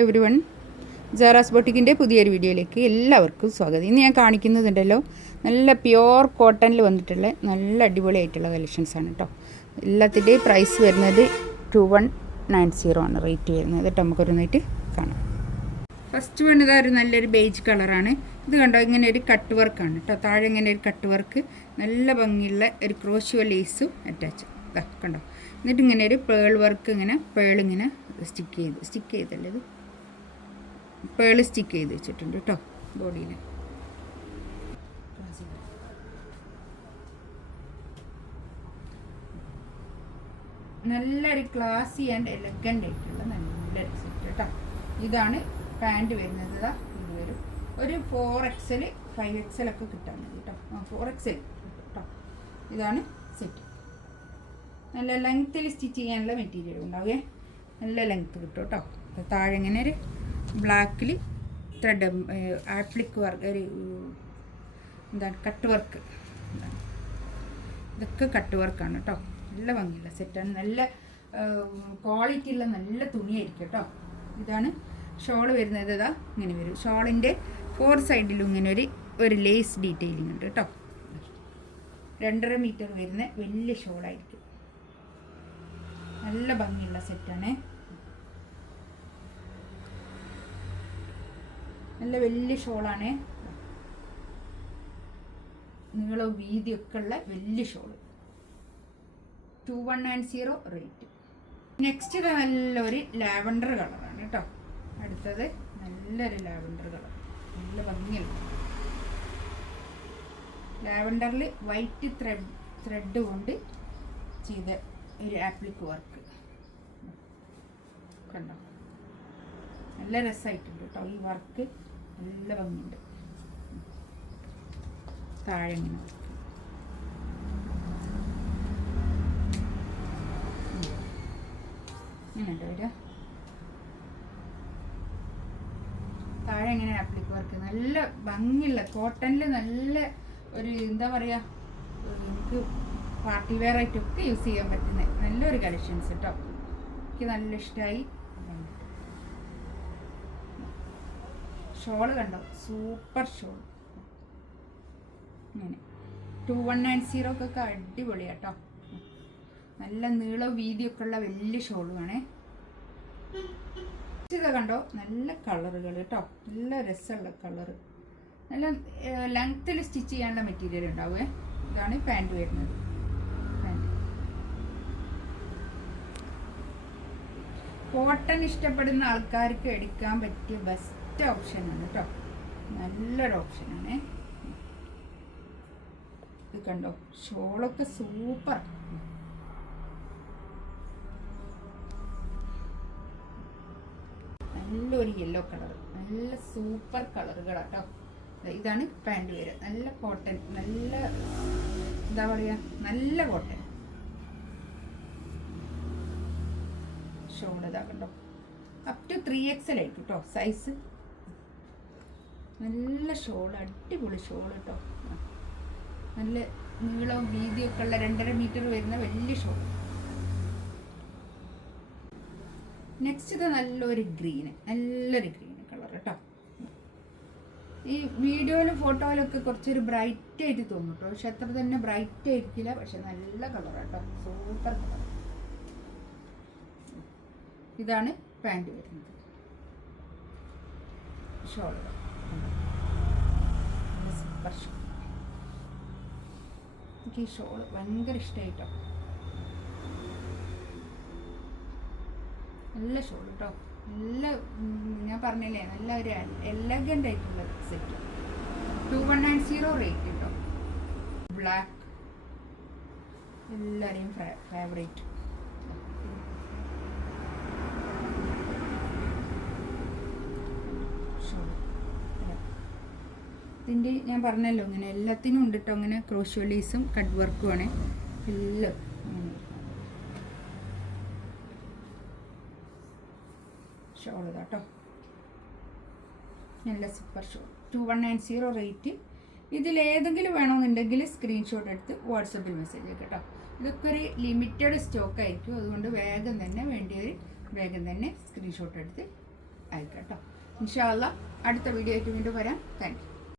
Everyone, ജാറാസ് ബൊട്ടിക്കിൻ്റെ പുതിയൊരു വീഡിയോയിലേക്ക് എല്ലാവർക്കും സ്വാഗതം. ഇന്ന് ഞാൻ കാണിക്കുന്നതുണ്ടല്ലോ നല്ല പ്യുവർ കോട്ടണിൽ വന്നിട്ടുള്ള നല്ല അടിപൊളിയായിട്ടുള്ള കളക്ഷൻസാണ് കേട്ടോ. എല്ലാത്തിൻ്റെയും പ്രൈസ് വരുന്നത് 2190 ആണ് റേറ്റ് വരുന്നത് കേട്ടോ. നമുക്കൊരുന്നായിട്ട് കാണാം. ഫസ്റ്റ് വൺ ഇതാ ഒരു നല്ലൊരു ബേജ് കളറാണ്. ഇത് കണ്ടോ, ഇങ്ങനെ ഒരു കട്ട് വർക്കാണ് കേട്ടോ. താഴെ ഇങ്ങനെ ഒരു കട്ട് വർക്ക്, നല്ല ഭംഗിയുള്ള ഒരു ക്രോഷ്യോ ലേസും അറ്റാച്ച് ഇതാ കണ്ടോ. എന്നിട്ട് ഇങ്ങനെ ഒരു പേൾ വർക്ക്, ഇങ്ങനെ പേളിങ്ങനെ സ്റ്റിക്ക് ചെയ്തല്ലേ ഇത് പേള് സ്റ്റിക്ക് ചെയ്ത് വെച്ചിട്ടുണ്ട് കേട്ടോ ബോഡിയിൽ. നല്ലൊരു ക്ലാസി ആൻഡ് എലഗൻ്റ് ആയിട്ടുള്ള നല്ലൊരു സെറ്റ് കേട്ടോ. ഇതാണ് പാൻറ് വരുന്നത്. ഇതാ ഇത് വരും ഒരു 4XL 5XL ഒക്കെ കിട്ടാൻ മതി കേട്ടോ. 4XL കേട്ടോ. ഇതാണ് സെറ്റ്. നല്ല ലെങ്ത്തിൽ സ്റ്റിച്ച് ചെയ്യാനുള്ള മെറ്റീരിയൽ ഉണ്ടാവുകയെ, നല്ല ലെങ്ത്ത് കിട്ടും കേട്ടോ. താഴെ ഇങ്ങനെ ഒരു ബ്ലാക്കിൽ ത്രെഡ് ആപ്ലിക് വർക്ക്, ഒരു എന്താണ് കട്ട് വർക്ക്, ഇതൊക്കെ കട്ട് വർക്കാണ് കേട്ടോ. നല്ല ഭംഗിയുള്ള സെറ്റാണ്, നല്ല ക്വാളിറ്റി ഉള്ള നല്ല തുണിയായിരിക്കും കേട്ടോ. ഇതാണ് ഷോൾ വരുന്നത്. ഇതാ ഇങ്ങനെ വരും. ഷോളിൻ്റെ 4 സൈഡിലും ഇങ്ങനെ ഒരു ലേസ് ഡീറ്റെയിലിംഗ് ഉണ്ട് കേട്ടോ. 2.5 മീറ്റർ വരുന്ന വലിയ ഷോളായിരിക്കും. നല്ല ഭംഗിയുള്ള സെറ്റാണ്. നല്ല വലിയ ഷോളാണ്, നീളവും വീതിയൊക്കെ ഉള്ള വലിയ ഷോള്. 2190 റേറ്റ്. നെക്സ്റ്റ് നല്ലൊരു ലാവൻഡർ കളറാണ് കേട്ടോ. അടുത്തത് നല്ലൊരു ലാവൻഡർ കളർ, നല്ല ഭംഗിയുള്ള ലാവൻഡറിൽ വൈറ്റ് ത്രെഡ് കൊണ്ട് ചെയ്ത ഒരു ആപ്ലിക് വർക്ക് കണ്ടോ. നല്ല രസമായിട്ടുണ്ട് കേട്ടോ ഈ വർക്ക്, നല്ല ഭംഗിയുണ്ട്. താഴെ ഇങ്ങനെ ഇങ്ങനെയുണ്ട് വരിക. താഴെ എങ്ങനെ ആപ്ലിക് വർക്ക്, നല്ല ഭംഗിയുള്ള കോട്ടണിൽ നല്ല ഒരു എന്താ പറയുക, നമുക്ക് പാർട്ടി വെയർ ആയിട്ടൊക്കെ യൂസ് ചെയ്യാൻ പറ്റുന്ന നല്ലൊരു കളക്ഷൻസ് കേട്ടോ. എനിക്ക് നല്ല ഇഷ്ടമായി. ഷോള് കണ്ടോ, സൂപ്പർ ഷോൾ. ഇങ്ങനെ 2190 അടിപൊളിയാട്ടോ. നല്ല നീളവും വീതിയൊക്കെ ഉള്ള വലിയ ഷോളുമാണേ. ഇത് കണ്ടോ, നല്ല കളറുകൾ കേട്ടോ, നല്ല രസമുള്ള കളറ്, നല്ല ലെങ്ത്തിൽ സ്റ്റിച്ച് ചെയ്യാനുള്ള മെറ്റീരിയൽ ഉണ്ടാവുമേ. ഇതാണ് പാൻറ് വരുന്നത്. പാൻറ് കോട്ടൺ ഇഷ്ടപ്പെടുന്ന ആൾക്കാർക്ക് എടുക്കാൻ പറ്റിയ ബെസ്റ്റ് ഓപ്ഷനാണ് കേട്ടോ. നല്ലൊരു ഓപ്ഷനാണ്. ഇത് കണ്ടോ, ഷോളൊക്കെ സൂപ്പർ. നല്ലൊരു യെല്ലോ കളർ, നല്ല സൂപ്പർ കളറുകളാട്ടോ. ഇതാണ് പാൻറ് വരിക. നല്ല കോട്ടൺ, നല്ല എന്താ പറയുക, നല്ല കോട്ടൺ ഷോൾ. ഇതാ കണ്ടോ, അപ് ടു 3XL ആയിരിക്കും കേട്ടോ സൈസ്. നല്ല ഷോൾ, അടിപൊളി ഷോൾ കേട്ടോ. നല്ല നീളവും വീതിയൊക്കെ ഉള്ള 2.5 മീറ്റർ വരുന്ന വലിയ ഷോൾ. നെക്സ്റ്റ് ഇത് നല്ലൊരു ഗ്രീന്, നല്ലൊരു ഗ്രീൻ കളർ കേട്ടോ. ഈ വീഡിയോയിലും ഫോട്ടോയിലൊക്കെ കുറച്ചൊരു ബ്രൈറ്റ് ആയിട്ട് തോന്നും കേട്ടോ, പക്ഷെ അത്ര തന്നെ ബ്രൈറ്റ് ആയിരിക്കില്ല. പക്ഷെ നല്ല കളർ കേട്ടോ, സൂപ്പർ കളർ. ഇതാണ് പാൻറ് വരുന്നത്. Shawl super shawl. എനിക്ക് ഈ ഷോൾ ഭയങ്കര ഇഷ്ടമായിട്ടോ. നല്ല ഷോൾ കേട്ടോ, നല്ല ഞാൻ പറഞ്ഞില്ലേ, നല്ല ഒരു എലഗൻ്റ് ആയിട്ടുള്ള സെറ്റ്. 2190 റേറ്റ് കേട്ടോ. ബ്ലാക്ക് എല്ലാവരെയും ഫേവറേറ്റ്. ഷോൾ ഇതിൻ്റെ ഞാൻ പറഞ്ഞല്ലോ, ഇങ്ങനെ എല്ലാത്തിനും ഉണ്ട് കേട്ടോ. അങ്ങനെ ക്രോഷ്യോ ലേസും കട്ട് വർക്കുമാണ് എല്ലാം. ഷോൾ കേട്ടോ, നല്ല സൂപ്പർ ഷോൾ. 2190 റേറ്റ്. ഇതിലേതെങ്കിലും വേണമെന്നുണ്ടെങ്കിൽ സ്ക്രീൻഷോട്ട് എടുത്ത് വാട്സപ്പിൽ മെസ്സേജ് കേട്ടോ. ഇതൊക്കെ ഒരു ലിമിറ്റഡ് സ്റ്റോക്ക് ആയിരിക്കും, അതുകൊണ്ട് വേഗം തന്നെ വേണ്ടിയവർ വേഗം തന്നെ സ്ക്രീൻഷോട്ട് എടുത്ത് അയക്കാം കേട്ടോ. ഇൻഷാ അല്ലാ അടുത്ത വീഡിയോ ആയിട്ട് വീണ്ടും വരാം. Thank you.